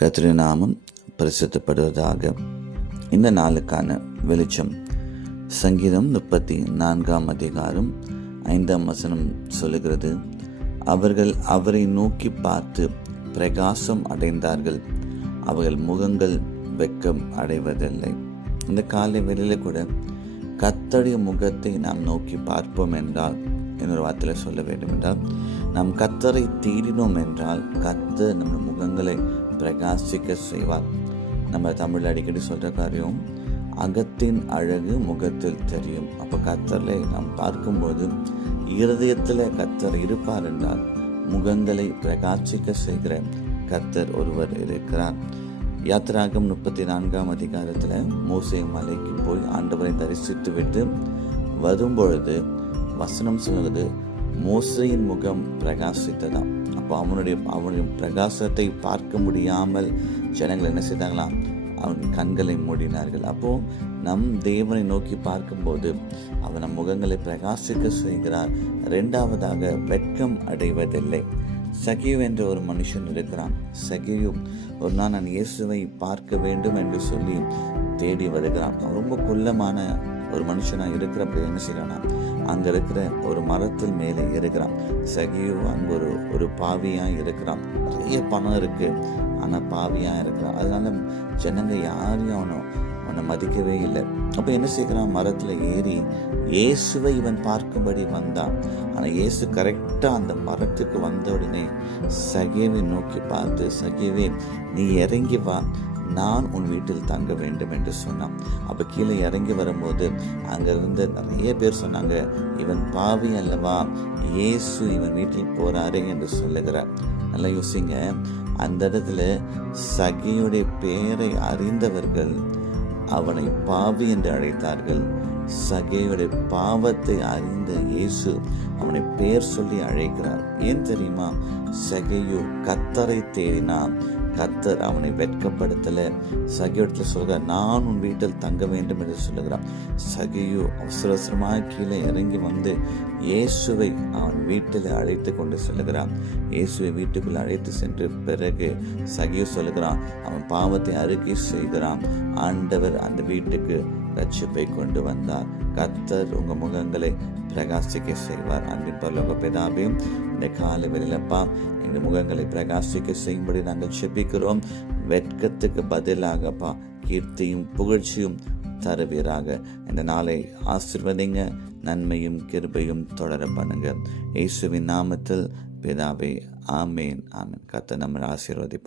கர்த்தருடைய நாமம் பரிசுத்தப்படுவதாக. இந்த நாளுக்கான வெளிச்சம் சங்கீதம் 34:5 சொல்லுகிறது, அவர்கள் அவரை நோக்கி பார்த்து பிரகாசம் அடைந்தார்கள், அவர்கள் முகங்கள் வெட்கம் அடைவதில்லை. இந்த காலை வேளையில கூட கர்த்தருடைய முகத்தை நாம் நோக்கி பார்ப்போம் என்றால், இன்னொரு வார்த்தையில் சொல்ல வேண்டும் என்றால், நாம் கர்த்தரை தேடினோம் என்றால் கர்த்தர் நம்ம முகங்களை பிரகாசிக்க செய்வார். நம்ம தமிழ் அடிக்கடி சொல்ற காரியம், அகத்தின் அழகு முகத்தில் தெரியும். அப்போ கர்த்தரை நாம் பார்க்கும்போது இருதயத்தில் கர்த்தர் இருப்பார் என்றால் முகங்களை பிரகாசிக்க செய்கிற கர்த்தர் ஒருவர் இருக்கிறார். யாத்திராகம் 34 மோசே மலைக்கு போய் ஆண்டவரை தரிசித்து விட்டு வரும்பொழுது வசனம் சொல்லுவது, மோசேயின் முகம் பிரகாசித்ததாம். அப்போ அவனுடைய பிரகாசத்தை பார்க்க முடியாமல் ஜனங்கள் என்ன செய்தாங்களாம், அவன் கண்களை மூடினார்கள். அப்போ நம் தேவனை நோக்கி பார்க்கும்போது அவன் நம் முகங்களை பிரகாசிக்க செய்கிறார். இரண்டாவதாக, வெட்கம் அடைவதில்லை. சகியு என்ற ஒரு மனுஷன் இருக்கிறான். சகியு ஒரு நாள் நான் இயேசுவை பார்க்க வேண்டும் என்று சொல்லி தேடி வருகிறான். அவன் ரொம்ப குள்ளமான ஒரு மனுஷனாக இருக்கிறப்ப என்ன செய்யறானா, அங்க இருக்கிற ஒரு மரத்தில் மேலே இருக்கிறான். சகியு அங்கு ஒரு பாவியா இருக்கிறான். நிறைய பணம் இருக்கு, ஆனா பாவியா இருக்கிறான். அதனால ஜனங்க யாரையும் அவனை மதிக்கவே இல்லை. அப்ப என்ன செய்யறான், மரத்துல ஏறி இயேசுவை இவன் பார்க்கும்படி வந்தான். ஆனா இயேசு கரெக்டா அந்த மரத்துக்கு வந்த உடனே சகியவை நோக்கி பார்த்து, சகியவே நீ இறங்கி வா, நான் உன் வீட்டில் தங்க வேண்டும் என்று சொன்னான். அப்ப கீழே இறங்கி வரும்போது அங்க இருந்து நிறைய பேர் சொன்னாங்க, இவன் பாவி அல்லவா, இயேசு இவன் வீட்டில் போறாரு என்று சொல்லுகிறார். நல்லா யோசிங்க, அந்த இடத்துல சகியுடைய பெயரை அறிந்தவர்கள் அவனை பாவி என்று அழைத்தார்கள். சகியுடைய பாவத்தை அறிந்த இயேசு அவனை பெயர் சொல்லி அழைக்கிறார். ஏன் தெரியுமா, சகியு கர்த்தரை தேடினான், கர்த்தர் அவனை வெட்கப்படுத்தல. சகியோடத்துல சொல்கிறார், நான் உன் வீட்டில் தங்க வேண்டும் என்று சொல்லுகிறான். சகியு அவசரமாக கீழே இறங்கி வந்து இயேசுவை அவன் வீட்டில் அழைத்து கொண்டு செல்லுகிறான். இயேசுவை வீட்டுக்குள் அழைத்து சென்று பிறகு சகியு சொல்லுகிறான், அவன் பாவத்தை அறிக்கை செய்கிறான். ஆண்டவர் அந்த வீட்டுக்கு ரட்சிப்பை கொண்டு வந்தார். கர்த்தர் உங்க முகங்களை பிரகாசிக்க செய்வார். அன்பின் பரலோக பிதாவே, இந்த காலை வேளையிலப்பா எங்கள் முகங்களை பிரகாசிக்க செய்யும்படி நாங்கள் செபிக்கிறோம். வெட்கத்துக்கு பதிலாகப்பா கீர்த்தியும் புகழ்ச்சியும் தருவீராக. இந்த நாளை ஆசீர்வதிங்க, நன்மையும் கிருபையும் தொடர பண்ணுங்க. இயேசுவின் நாமத்தில் பிதாவே, ஆமேன் ஆமேன். கர்த்தர் நம்மை ஆசீர்வதிப்பார்.